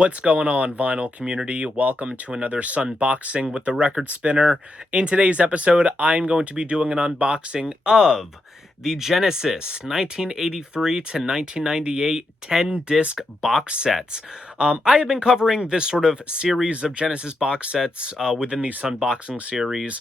What's going on, vinyl community? Welcome to another Sunboxing with the Record Spinner. In today's episode, I'm going to be doing an unboxing of the Genesis 1983 to 1998 10-disc box sets. I have been covering this sort of series of Genesis box sets within the Sunboxing series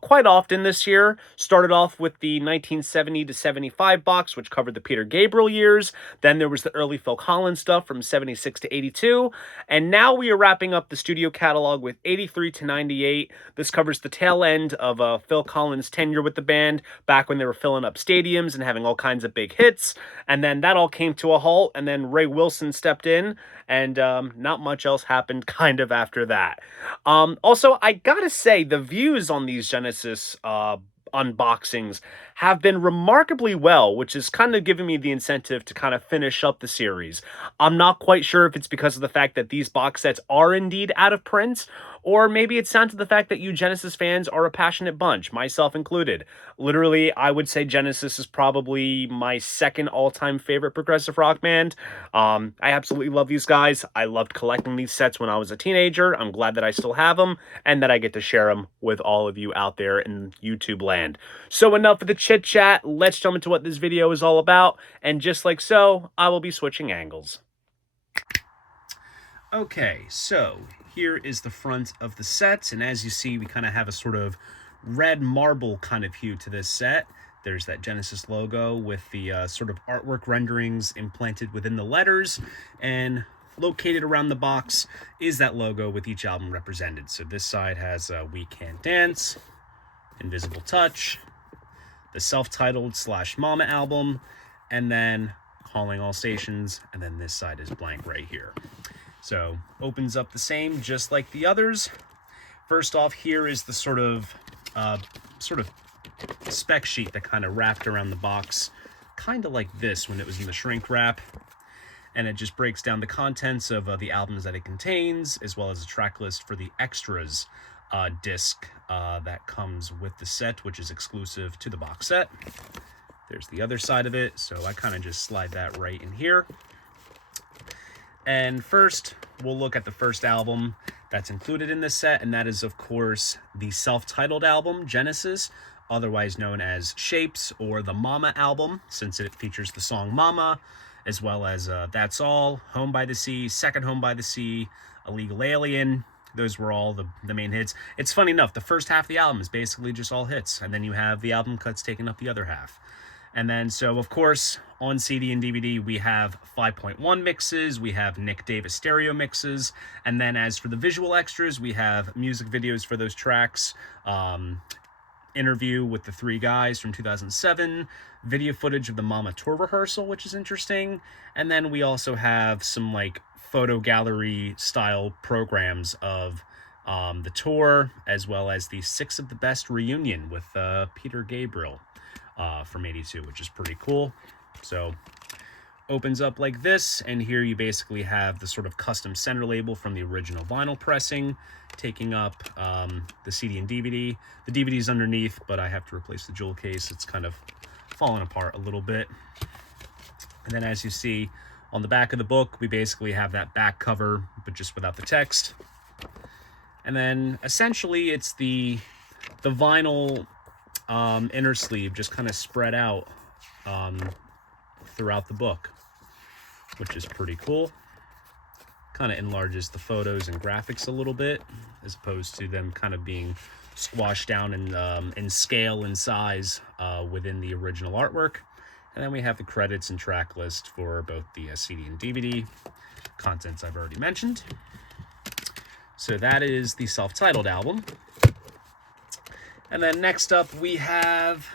quite often this year. Started off with the 1970 to 75 box, which covered the Peter Gabriel years. Then there was the early Phil Collins stuff from 76 to 82. And now we are wrapping up the studio catalog with 83 to 98. This covers the tail end of Phil Collins' tenure with the band, back when they were filling up stadiums and having all kinds of big hits. And then that all came to a halt, and then Ray Wilson stepped in, and not much else happened kind of after that. Also, I gotta say, the views on these Genesis unboxings have been remarkably well, which is kind of giving me the incentive to kind of finish up the series. I'm not quite sure if it's because of the fact that these box sets are indeed out of print, or maybe it's down to the fact that you Genesis fans are a passionate bunch, myself included. Literally, I would say Genesis is probably my second all-time favorite progressive rock band. I absolutely love these guys. I loved collecting these sets when I was a teenager. I'm glad that I still have them, and that I get to share them with all of you out there in YouTube land. So enough of the chit-chat. Let's jump into what this video is all about, and just like so, I will be switching angles. Okay, so here is the front of the set, and as you see, we kind of have a sort of red marble kind of hue to this set. There's that Genesis logo with the sort of artwork renderings implanted within the letters, and located around the box is that logo with each album represented. So this side has We Can't Dance, Invisible Touch, the self-titled / Mama album, and then Calling All Stations, and then this side is blank right here. So opens up the same, just like the others. First off, here is the sort of spec sheet that kind of wrapped around the box, kind of like this when it was in the shrink wrap. And it just breaks down the contents of the albums that it contains, as well as a track list for the extras disc that comes with the set, which is exclusive to the box set. There's the other side of it, so I kind of just slide that right in here. And first, we'll look at the first album that's included in this set, and that is, of course, the self-titled album, Genesis, otherwise known as Shapes, or the Mama album, since it features the song Mama, as well as That's All, Home by the Sea, Second Home by the Sea, Illegal Alien. Those were all the main hits. It's funny enough, the first half of the album is basically just all hits, and then you have the album cuts taking up the other half. And then, so of course, on CD and DVD, we have 5.1 mixes, we have Nick Davis stereo mixes, and then as for the visual extras, we have music videos for those tracks, interview with the three guys from 2007, video footage of the Mama tour rehearsal, which is interesting, and then we also have some like photo gallery style programs of the tour, as well as the 6 of the Best reunion with Peter Gabriel from 82, which is pretty cool. So opens up like this, and here you basically have the sort of custom center label from the original vinyl pressing, taking up the CD and DVD. The DVD is underneath, but I have to replace the jewel case. It's kind of falling apart a little bit. And then as you see on the back of the book, we basically have that back cover, but just without the text. And then essentially it's the vinyl inner sleeve just kind of spread out throughout the book, which is pretty cool. Kind of enlarges the photos and graphics a little bit, as opposed to them kind of being squashed down in scale and size within the original artwork. And then we have the credits and track list for both the CD and DVD contents I've already mentioned. So that is the self-titled album. And then next up we have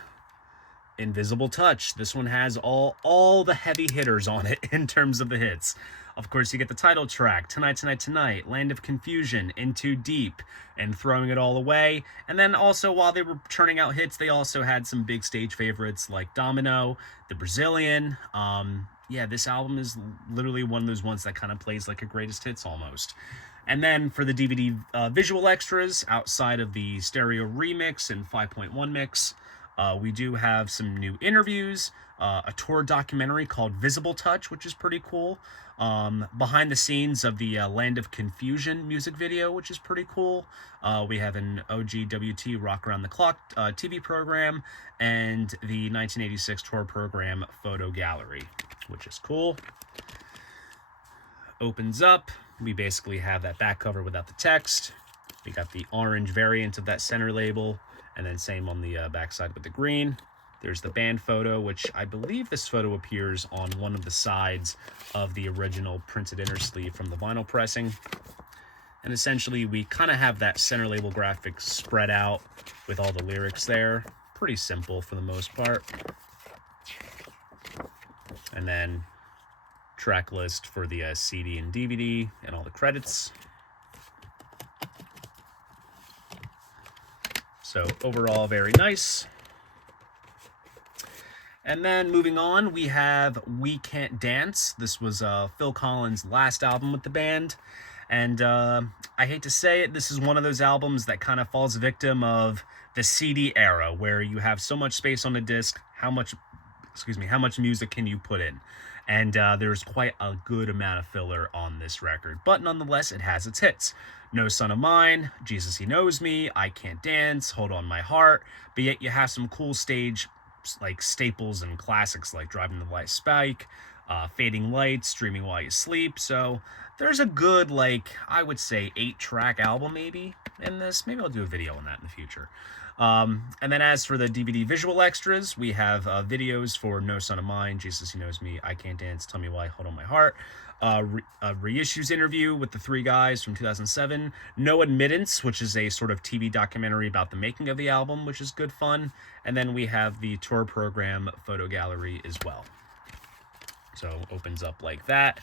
Invisible Touch. This one has all the heavy hitters on it in terms of the hits. Of course, you get the title track, Tonight, Tonight, Tonight, Land of Confusion, In Too Deep, and Throwing It All Away. And then also, while they were churning out hits, they also had some big stage favorites like Domino, The Brazilian. Yeah, this album is literally one of those ones that kind of plays like a greatest hits almost. And then for the DVD visual extras, outside of the stereo remix and 5.1 mix, We do have some new interviews, a tour documentary called Visible Touch, which is pretty cool. Behind the scenes of the Land of Confusion music video, which is pretty cool. We have an OGWT Rock Around the Clock TV program, and the 1986 tour program photo gallery, which is cool. Opens up, we basically have that back cover without the text. We got the orange variant of that center label, and then same on the back side with the green. There's the band photo, which I believe this photo appears on one of the sides of the original printed inner sleeve from the vinyl pressing. And essentially, we kind of have that center label graphic spread out with all the lyrics there. Pretty simple for the most part. And then track list for the CD and DVD and all the credits. So overall, very nice. And then moving on, we have We Can't Dance. This was Phil Collins' last album with the band. And I hate to say it, this is one of those albums that kind of falls victim of the CD era, where you have so much space on the disc, how much music can you put in? And there's quite a good amount of filler on this record. But nonetheless, it has its hits. No Son of Mine, Jesus He Knows Me, I Can't Dance, Hold On My Heart. But yet you have some cool stage like staples and classics like Driving the Light Spike, Fading Lights, Dreaming While You Sleep. So there's a good, like, I would say 8-track album maybe in this. Maybe I'll do a video on that in the future. And then as for the DVD visual extras, we have videos for No Son of Mine, Jesus He Knows Me, I Can't Dance, Tell Me Why, Hold On My Heart. A reissues interview with the three guys from 2007. No Admittance, which is a sort of TV documentary about the making of the album, which is good fun. And then we have the tour program photo gallery as well. So opens up like that.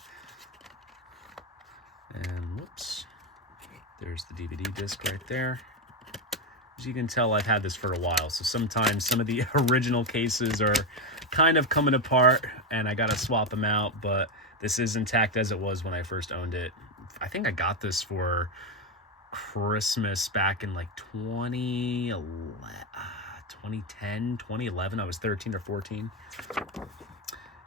And whoops, there's the DVD disc right there. As you can tell, I've had this for a while, so sometimes some of the original cases are kind of coming apart, and I gotta swap them out, but this is intact as it was when I first owned it. I think I got this for Christmas back in like 2010, 2011. I was 13 or 14.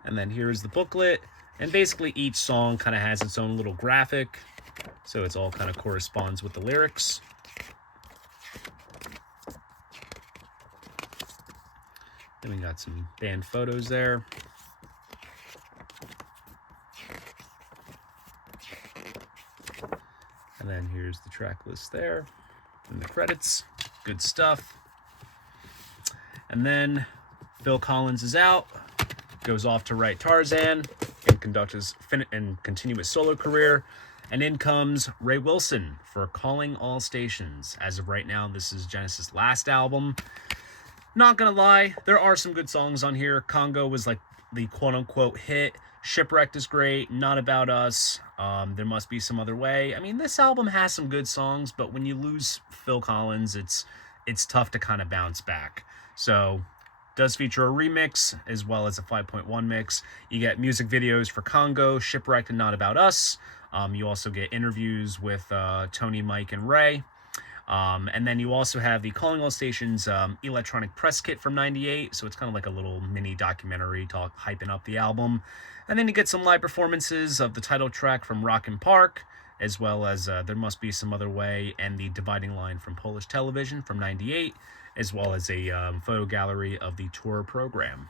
And then here's the booklet. And basically each song kind of has its own little graphic, so it's all kind of corresponds with the lyrics. Then we got some band photos there. And then here's the track list there. And the credits. Good stuff. And then Phil Collins is out. Goes off to write Tarzan and conduct his continuous solo career. And in comes Ray Wilson for Calling All Stations. As of right now, this is Genesis' last album. Not gonna lie, there are some good songs on here. Congo was like the quote-unquote hit. Shipwrecked is great. Not About Us. There Must Be Some Other Way. I mean, this album has some good songs, but when you lose Phil Collins, it's tough to kind of bounce back. So, does feature a remix as well as a 5.1 mix. You get music videos for Congo, Shipwrecked, and Not About Us. You also get interviews with Tony, Mike, and Ray. And then you also have the Calling All Stations electronic press kit from '98, so it's kind of like a little mini documentary hyping up the album. And then you get some live performances of the title track from Rockin' Park, as well as There Must Be Some Other Way and the Dividing Line from Polish Television from '98, as well as a photo gallery of the tour program.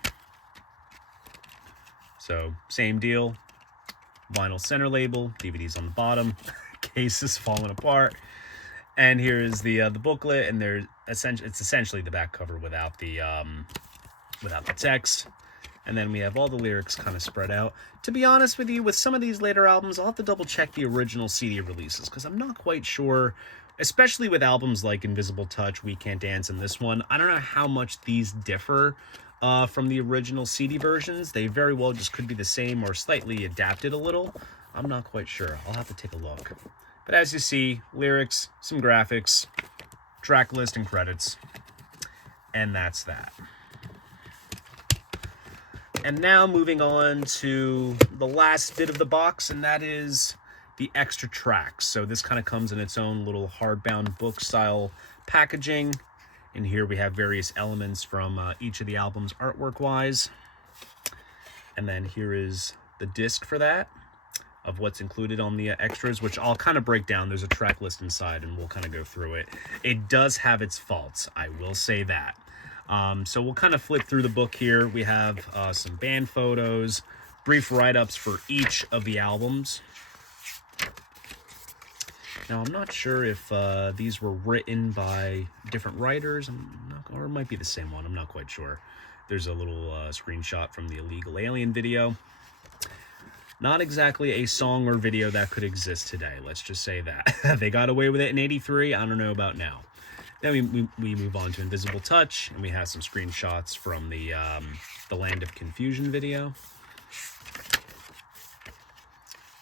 So, same deal. Vinyl center label, DVDs on the bottom, case is falling apart. And here is the booklet, and it's essentially the back cover without the text. And then we have all the lyrics kind of spread out. To be honest with you, with some of these later albums, I'll have to double check the original CD releases, because I'm not quite sure, especially with albums like Invisible Touch, We Can't Dance, and this one. I don't know how much these differ from the original CD versions. They very well just could be the same or slightly adapted a little. I'm not quite sure. I'll have to take a look. But as you see, lyrics, some graphics, track list, and credits. And that's that. And now moving on to the last bit of the box, and that is the extra tracks. So this kind of comes in its own little hardbound book style packaging. In here we have various elements from each of the albums artwork-wise. And then here is the disc for that, of what's included on the extras, which I'll kind of break down. There's a track list inside, and we'll kind of go through it. It does have its faults, I will say that. So we'll kind of flip through the book here. We have some band photos, brief write-ups for each of the albums. Now, I'm not sure if these were written by different writers, or it might be the same one. I'm not quite sure. There's a little screenshot from the Illegal Alien video. Not exactly a song or video that could exist today, let's just say that. They got away with it in '83, I don't know about now. Then we move on to Invisible Touch, and we have some screenshots from the Land of Confusion video.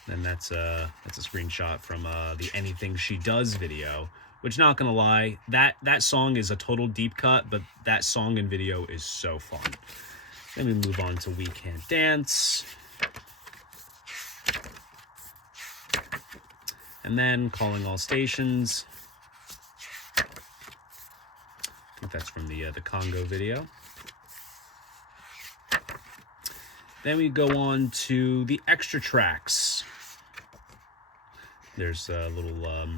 Then that's a screenshot from the Anything She Does video, which, not gonna lie, that song is a total deep cut, but that song and video is so fun. Then we move on to We Can't Dance. And then Calling All Stations. I think that's from the Congo video. Then we go on to the extra tracks. There's a little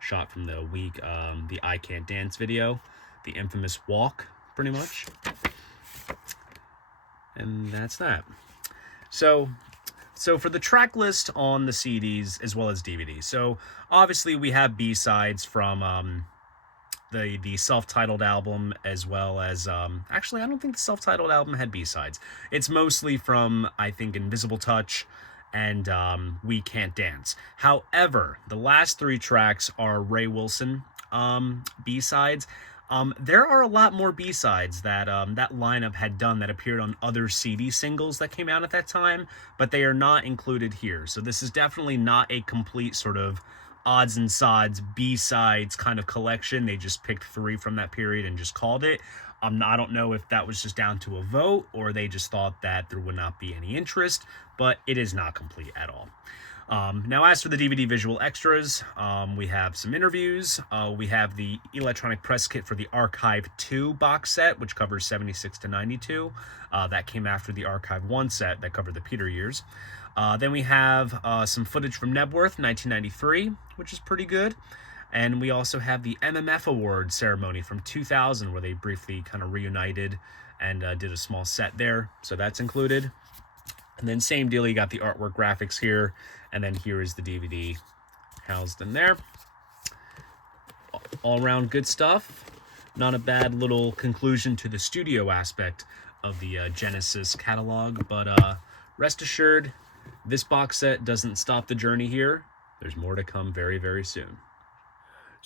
shot from the week, the I Can't Dance video, the infamous walk, pretty much. And that's that. So for the track list on the CDs as well as DVDs, so obviously we have B-sides from the self-titled album, as well as actually, I don't think the self-titled album had B-sides. It's mostly from, I think, Invisible Touch and We Can't Dance. However, the last three tracks are Ray Wilson B-sides. There are a lot more B-sides that that lineup had done that appeared on other CD singles that came out at that time, but they are not included here. So this is definitely not a complete sort of odds and sods B-sides kind of collection. They just picked three from that period and just called it. I don't know if that was just down to a vote, or they just thought that there would not be any interest, but it is not complete at all. Now, as for the DVD visual extras, we have some interviews. We have the electronic press kit for the Archive 2 box set, which covers 76 to 92. That came after the Archive 1 set that covered the Peter years. Then we have some footage from Nebworth, 1993, which is pretty good. And we also have the MMF Award ceremony from 2000, where they briefly kind of reunited and did a small set there. So that's included. And then same deal, you got the artwork graphics here. And then here is the DVD housed in there. All around good stuff. Not a bad little conclusion to the studio aspect of the Genesis catalog. But rest assured, this box set doesn't stop the journey here. There's more to come very, very soon.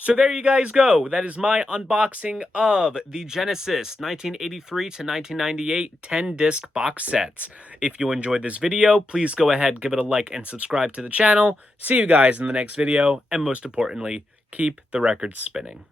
So there you guys go. That is my unboxing of the Genesis 1983 to 1998 10-disc box sets. If you enjoyed this video, please go ahead, give it a like, and subscribe to the channel. See you guys in the next video, and most importantly, keep the records spinning.